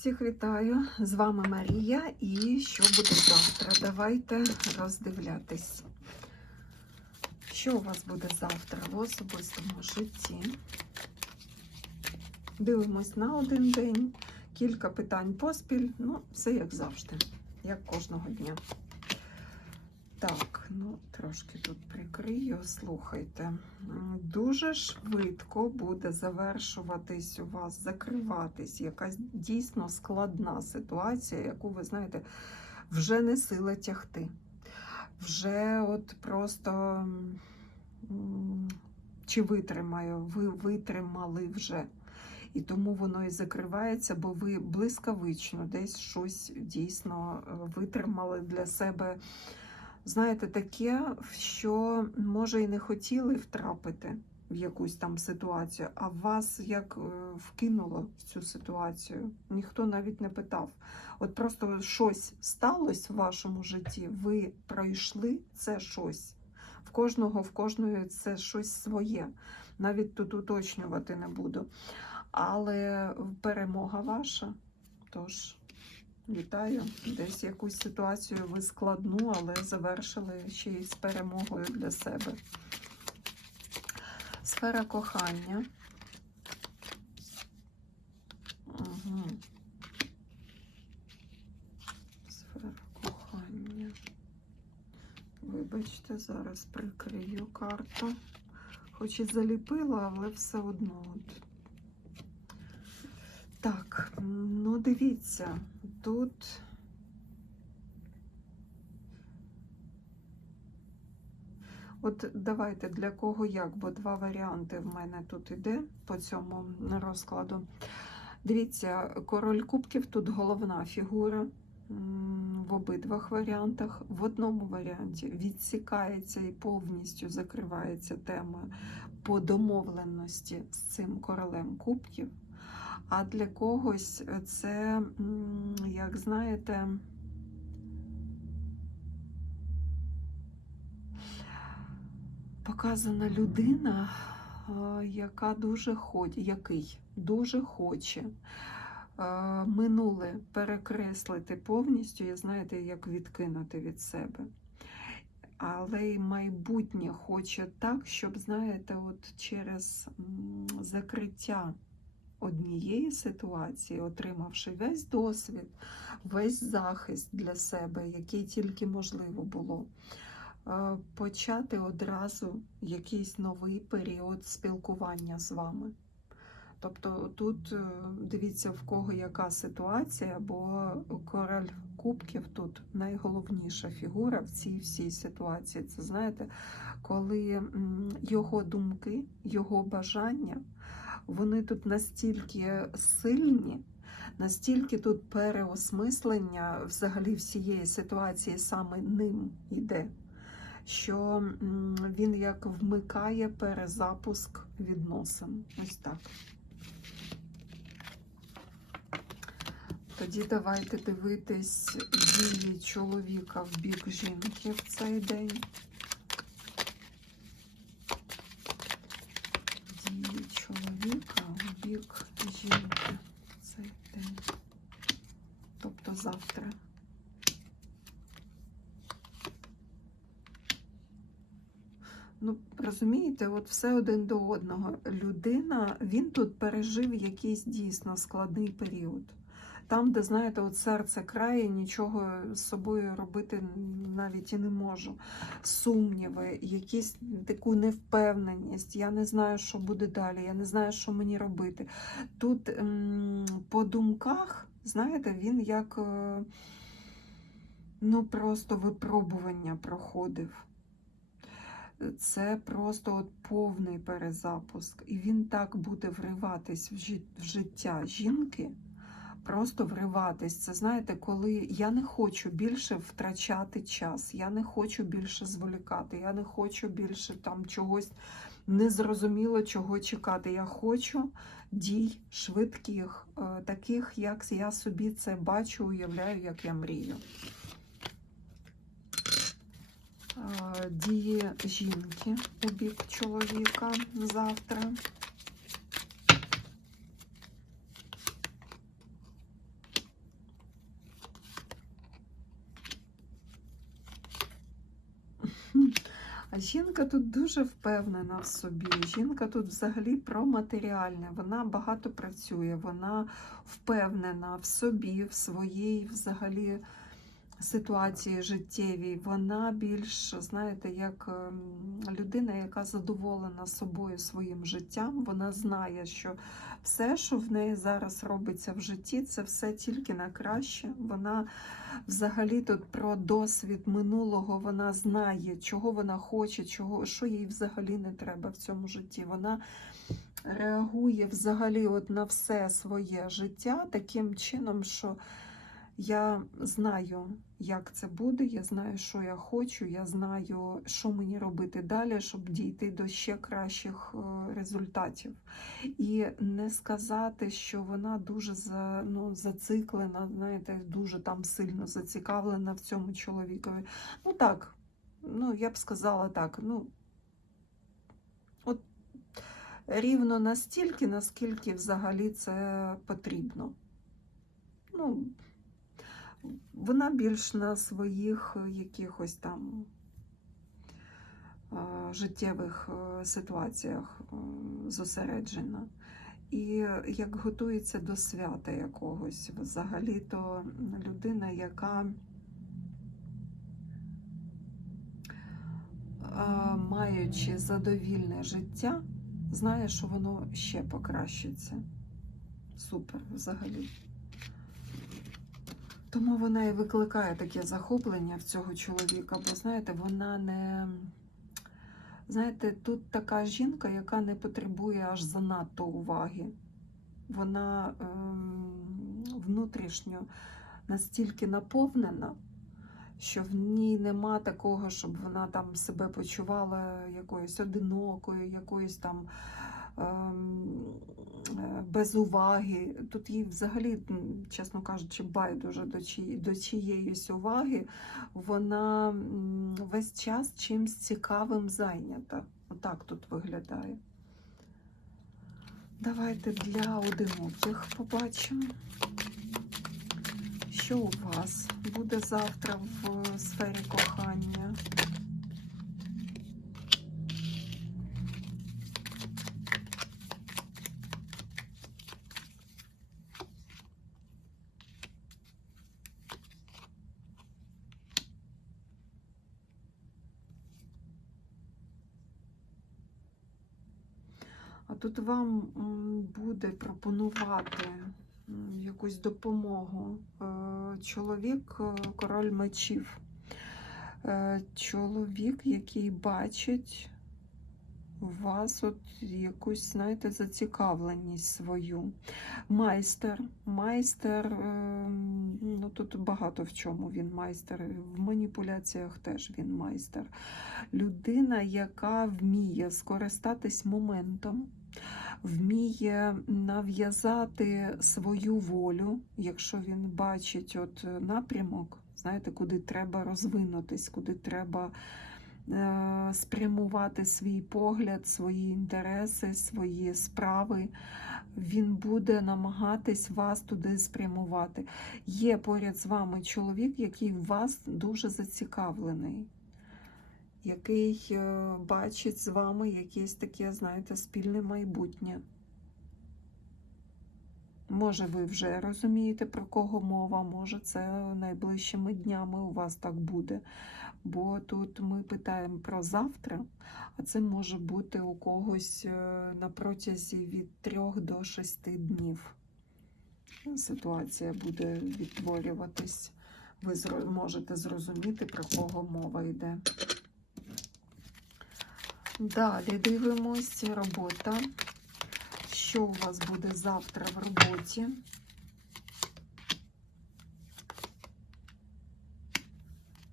Всіх вітаю! З вами Марія. І що буде завтра? Давайте роздивлятись. Що у вас буде завтра в особистому житті? Дивимось на один день, кілька питань поспіль. Ну, все як завжди, як кожного дня. Так, ну трошки тут прикрию. Слухайте, дуже швидко буде завершуватись у вас, закриватись якась дійсно складна ситуація, яку ви знаєте, вже не сила тягти. Вже от просто чи витримаю, ви витримали вже. І тому воно і закривається, бо ви блискавично десь щось дійсно е, витримали для себе знаєте, таке, що може і не хотіли втрапити в якусь там ситуацію, а вас як е, вкинуло в цю ситуацію. Ніхто навіть не питав. От просто щось сталося в вашому житті, ви пройшли це щось. В кожного, в кожної це щось своє. Навіть тут уточнювати не буду. Але перемога ваша. Тож. Вітаю. Десь якусь ситуацію ви складну, але завершили ще й з перемогою для себе. Сфера кохання. Угу. Сфера кохання. Вибачте, зараз прикрию карту. Хоч і заліпила, але все одно. От. Так, ну дивіться, тут от давайте для кого як, бо два варіанти в мене тут іде по цьому розкладу. Дивіться, король кубків тут головна фігура в обидвах варіантах. В одному варіанті відсікається і повністю закривається тема по домовленості з цим королем кубків. А для когось це, як знаєте, показана людина, яка дуже хоче, який дуже хоче минуле перекреслити повністю, і знаєте, як відкинути від себе. Але й майбутнє хоче так, щоб, знаєте, от через закриття однієї ситуації, отримавши весь досвід, весь захист для себе, який тільки можливо було, е, почати одразу якийсь новий період спілкування з вами. Тобто тут е, дивіться, в кого яка ситуація, бо король кубків тут найголовніша фігура в цій всій ситуації. Це знаєте, коли його думки, його бажання вони тут настільки сильні, настільки тут переосмислення взагалі всієї ситуації саме ним йде, що він як вмикає перезапуск відносин. Ось так. Тоді давайте дивитись дії чоловіка в бік жінки в цей день. Дії чоловіка в бік жінки в цей день. Тобто завтра. Ну, розумієте, от все один до одного. Людина, він тут пережив якийсь дійсно складний період. Там, де, знаєте, от серце крає, нічого з собою робити навіть і не можу. Сумніви, якісь таку невпевненість. Я не знаю, що буде далі, я не знаю, що мені робити. Тут м, по думках, знаєте, він як е, ну, просто випробування проходив. Це просто от повний перезапуск. І він так буде вриватись в жит- в життя жінки просто вриватись. Це знаєте, коли я не хочу більше втрачати час, я не хочу більше зволікати, я не хочу більше там чогось незрозуміло чого чекати. Я хочу дій швидких, е, таких, як я собі це бачу, уявляю, як я мрію дії жінки у бік чоловіка завтра. Жінка тут дуже впевнена в собі. Жінка тут взагалі про матеріальне. Вона багато працює, вона впевнена в собі, в своїй взагалі ситуації життєвій. Вона більш, знаєте, як ем, людина, яка задоволена собою своїм життям. Вона знає, що все, що в неї зараз робиться в житті, це все тільки на краще. Вона взагалі тут про досвід минулого. Вона знає, чого вона хоче, чого, що їй взагалі не треба в цьому житті. Вона реагує взагалі от на все своє життя таким чином, що я знаю, як це буде, я знаю, що я хочу, я знаю, що мені робити далі, щоб дійти до ще кращих е, результатів. І не сказати, що вона дуже за, ну, зациклена, знаєте, дуже там сильно зацікавлена в цьому чоловікові. Ну так, ну я б сказала так, ну. От рівно настільки, наскільки взагалі це потрібно. Ну, вона більш на своїх е, якихось там е, життєвих е, ситуаціях зосереджена. І як готується до свята якогось, взагалі-то людина, яка маючи задовільне життя, знає, що воно ще покращиться. Супер взагалі. Тому вона і викликає таке захоплення в цього чоловіка, бо знаєте, вона не. Знаєте, тут така жінка, яка не потребує аж занадто уваги. Вона ем, внутрішньо настільки наповнена, що в ній нема такого, щоб вона там себе почувала якоюсь одинокою, якоюсь там е, без уваги. Тут їй взагалі, чесно кажучи, байдуже до, чиї, до чиєїсь уваги. Вона весь час чимсь цікавим зайнята. Отак тут виглядає. Давайте для одиноких побачимо, що у вас буде завтра в сфері кохання. А тут вам буде пропонувати якусь допомогу. Е, Чоловік, е, король мечів. Е, Чоловік, який бачить у вас от якусь, знаєте, зацікавленість свою. Майстер. Майстер, ну тут багато в чому він майстер. В маніпуляціях теж він майстер. Людина, яка вміє скористатись моментом, вміє нав'язати свою волю, якщо він бачить от напрямок, знаєте, куди треба розвинутись, куди треба е, спрямувати свій погляд, свої інтереси, свої справи. Він буде намагатись вас туди спрямувати. Є поряд з вами чоловік, який вас дуже зацікавлений який е, бачить з вами якесь таке, знаєте, спільне майбутнє. Може, ви вже розумієте, про кого мова, може, це найближчими днями у вас так буде. Бо тут ми питаємо про завтра, а це може бути у когось е, на протязі від 3 до 6 днів. Ситуація буде відтворюватись. Ви можете зрозуміти, про кого мова йде. Далі дивимось робота. Що у вас буде завтра в роботі?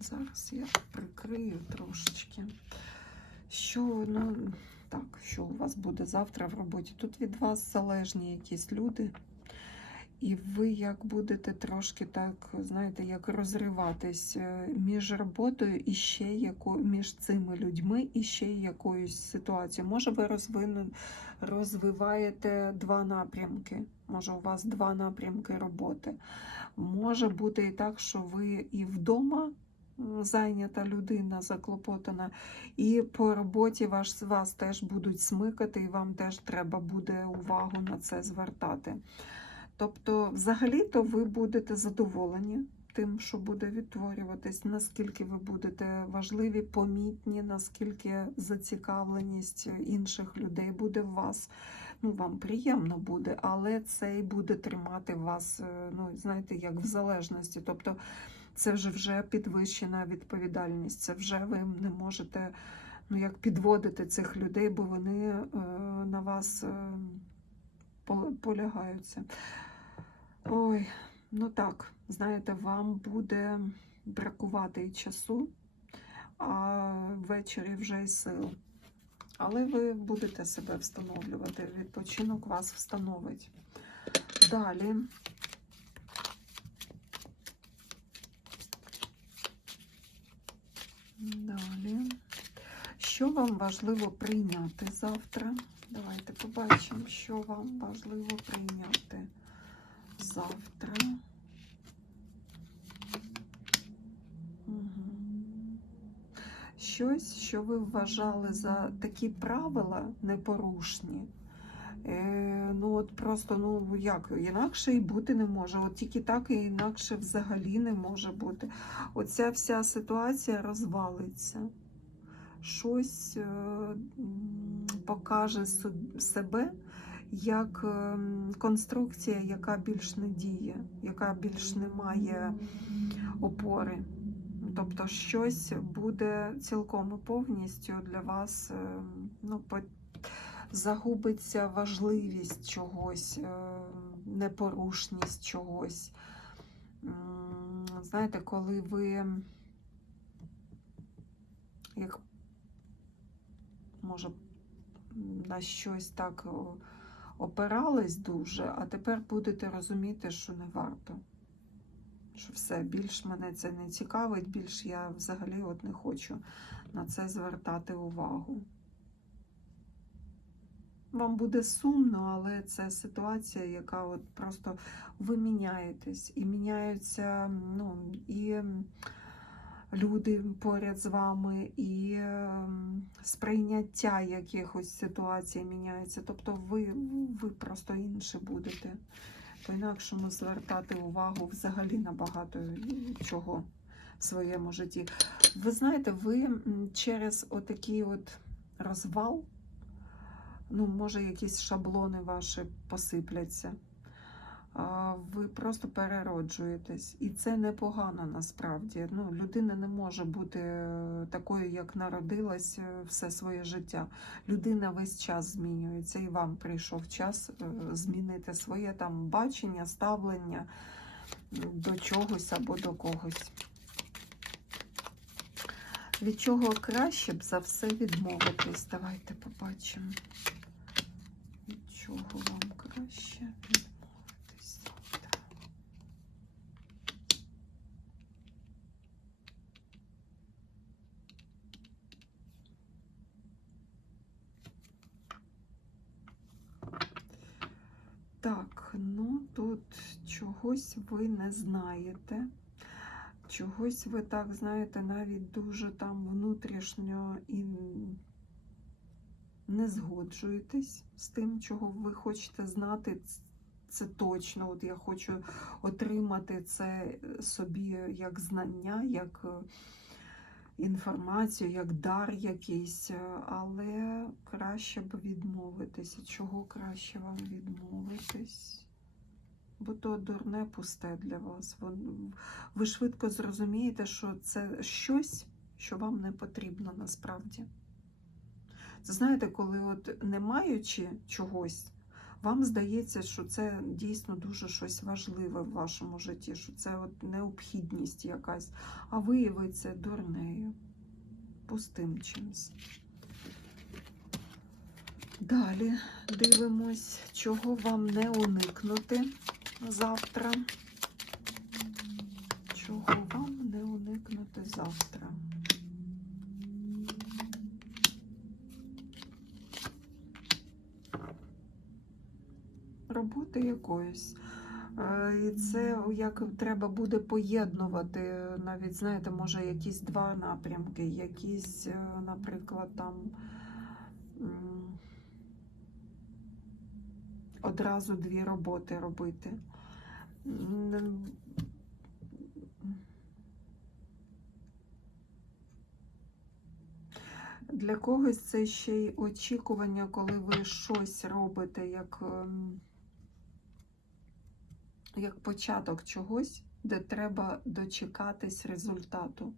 Зараз я прикрию трошечки. Що, ну, так, що у вас буде завтра в роботі? Тут від вас залежні якісь люди. І ви як будете трошки так, знаєте, як розриватись е, між роботою і ще яко, між цими людьми і ще якоюсь ситуацією. Може, ви розвину, розвиваєте два напрямки. Може, у вас два напрямки роботи. Може бути і так, що ви і вдома зайнята людина, заклопотана, і по роботі ваш, вас теж будуть смикати, і вам теж треба буде увагу на це звертати. Тобто, взагалі-то ви будете задоволені тим, що буде відтворюватись, наскільки ви будете важливі, помітні, наскільки зацікавленість інших людей буде в вас. Ну, вам приємно буде, але це і буде тримати вас, е, ну, знаєте, як в залежності. Тобто це вже вже підвищена відповідальність. Це вже ви не можете ну, як підводити цих людей, бо вони е, на вас е, полягаються. Ой, ну так, знаєте, вам буде бракувати і часу, а ввечері вже й сил. Але ви будете себе встановлювати. Відпочинок вас встановить. Далі. Далі. Що вам важливо прийняти завтра? Давайте побачимо, що вам важливо прийняти завтра. Щось, що ви вважали за такі правила непорушні. Е, ну от просто, ну як, інакше і бути не може. От тільки так і інакше взагалі не може бути. Оця вся ситуація розвалиться. Щось е, покаже себе як ем, конструкція, яка більш не діє, яка більш не має опори. Тобто щось буде цілком і повністю для вас ем, ну, загубиться важливість чогось, е, непорушність чогось. Знаєте, коли ви як може на щось так опирались дуже, а тепер будете розуміти, що не варто. Що все, більш мене це не цікавить, більш я взагалі от не хочу на це звертати увагу. Вам буде сумно, але це ситуація, яка от просто ви міняєтесь, і міняються ну, і люди поряд з вами, і сприйняття якихось ситуацій міняється. Тобто ви, ви просто інше будете. По-інакшому звертати увагу взагалі на багато чого в своєму житті. Ви знаєте, ви через отакий от розвал, ну, може, якісь шаблони ваші посипляться. Ви просто перероджуєтесь. І це непогано насправді. Ну, людина не може бути е, такою, як народилась е, все своє життя. Людина весь час змінюється, і вам прийшов час е, змінити своє там бачення, ставлення до чогось або до когось. Від чого краще б за все відмовитись? Давайте побачимо. Від чого вам краще відмовитись Так, ну тут чогось ви не знаєте. Чогось ви так, знаєте, навіть дуже там внутрішньо і не згоджуєтесь з тим, чого ви хочете знати. Це точно. От я хочу отримати це собі як знання, як е, інформацію, як дар якийсь, е, але краще б відмовитися. Чого краще вам відмовитись? Бо то дурне пусте для вас. Ви швидко зрозумієте, що це щось, що вам не потрібно насправді. Знаєте, коли от не маючи чогось, вам здається, що це дійсно дуже щось важливе в вашому житті, що це от необхідність якась, а виявиться дурнею, пустим чимось. Далі дивимось, чого вам не уникнути завтра. Чого вам не уникнути завтра? Роботи якоїсь. Е, І це як треба буде поєднувати, навіть знаєте, може якісь два напрямки, якісь, е, наприклад, там одразу дві роботи робити. Для когось це ще й очікування, коли ви щось робите як, ем, як початок чогось, де треба дочекатись результату.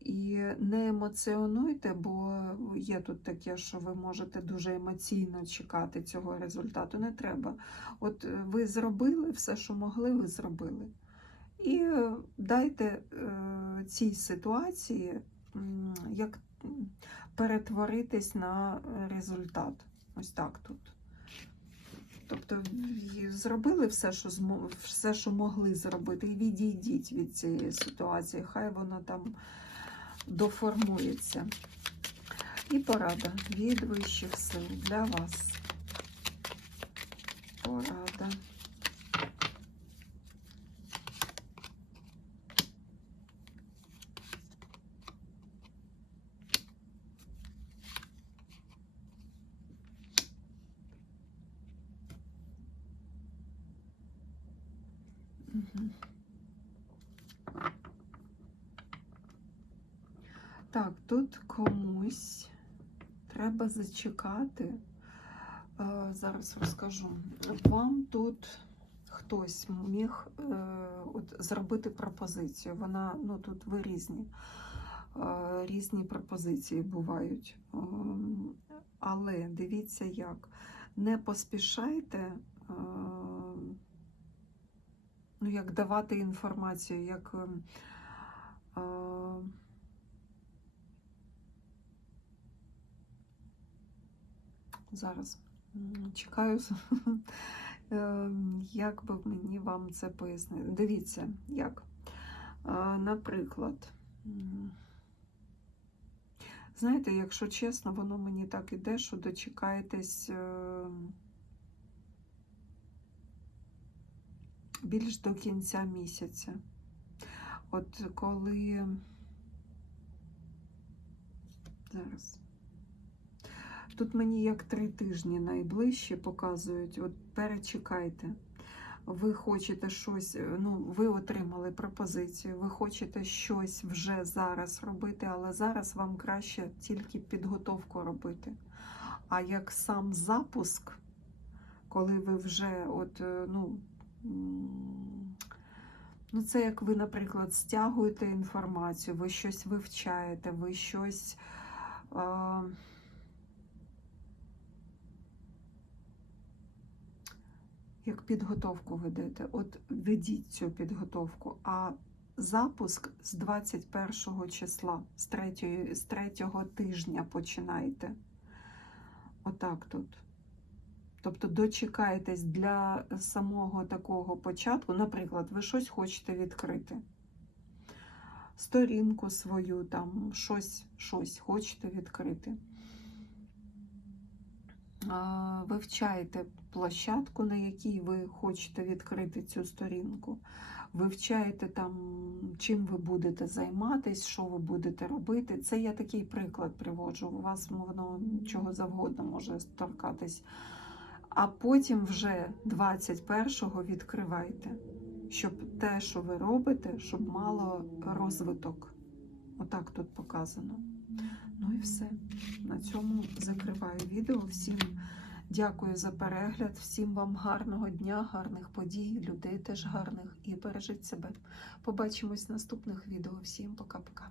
І не емоціонуйте, бо є тут таке, що ви можете дуже емоційно чекати цього результату. Не треба. От е, ви зробили все, що могли, ви зробили. І е, дайте е, цій ситуації як перетворитись на результат. Ось так тут. Тобто зробили все, що змо- все, що могли зробити, і відійдіть від цієї ситуації. Хай вона там доформується. І порада від вищих сил для вас. Порада. Так, тут комусь треба зачекати. Е, Зараз розкажу. Вам тут хтось міг е, от, зробити пропозицію. Вона, ну тут ви різні. Е, Різні пропозиції бувають. Ем, Але дивіться як. Не поспішайте. Ну, як давати інформацію, як ем, е, зараз чекаю, Ем, як би мені вам це пояснити. Дивіться, як. Наприклад, знаєте, якщо чесно, воно мені так іде, що дочекаєтесь. Більш до кінця місяця. От коли зараз. Тут мені як три тижні найближче показують, от перечекайте. Ви хочете щось, е, ну, ви отримали пропозицію, ви хочете щось вже зараз робити, але зараз вам краще тільки підготовку робити. А як сам запуск, коли ви вже от, е, ну, Ну, це як ви, наприклад, стягуєте інформацію, ви щось вивчаєте, ви щось. А... Як підготовку ведете, от ведіть цю підготовку, а запуск з 21 числа, з 3, з 3 тижня починайте. Отак тут. Тобто дочекаєтесь для самого такого початку, наприклад, ви щось хочете відкрити. Сторінку свою, там щось, щось хочете відкрити. А, Вивчаєте площадку, на якій ви хочете відкрити цю сторінку. Вивчаєте там, чим ви будете займатись, що ви будете робити. Це я такий приклад приводжу. У вас воно чого завгодно може торкатись а потім вже 21-го відкривайте, щоб те, що ви робите, щоб мало розвиток. Отак тут показано. Ну і все. На цьому закриваю відео. Всім дякую за перегляд, всім вам гарного дня, гарних подій, людей теж гарних і бережіть себе. Побачимось в наступних відео. Всім пока-пока.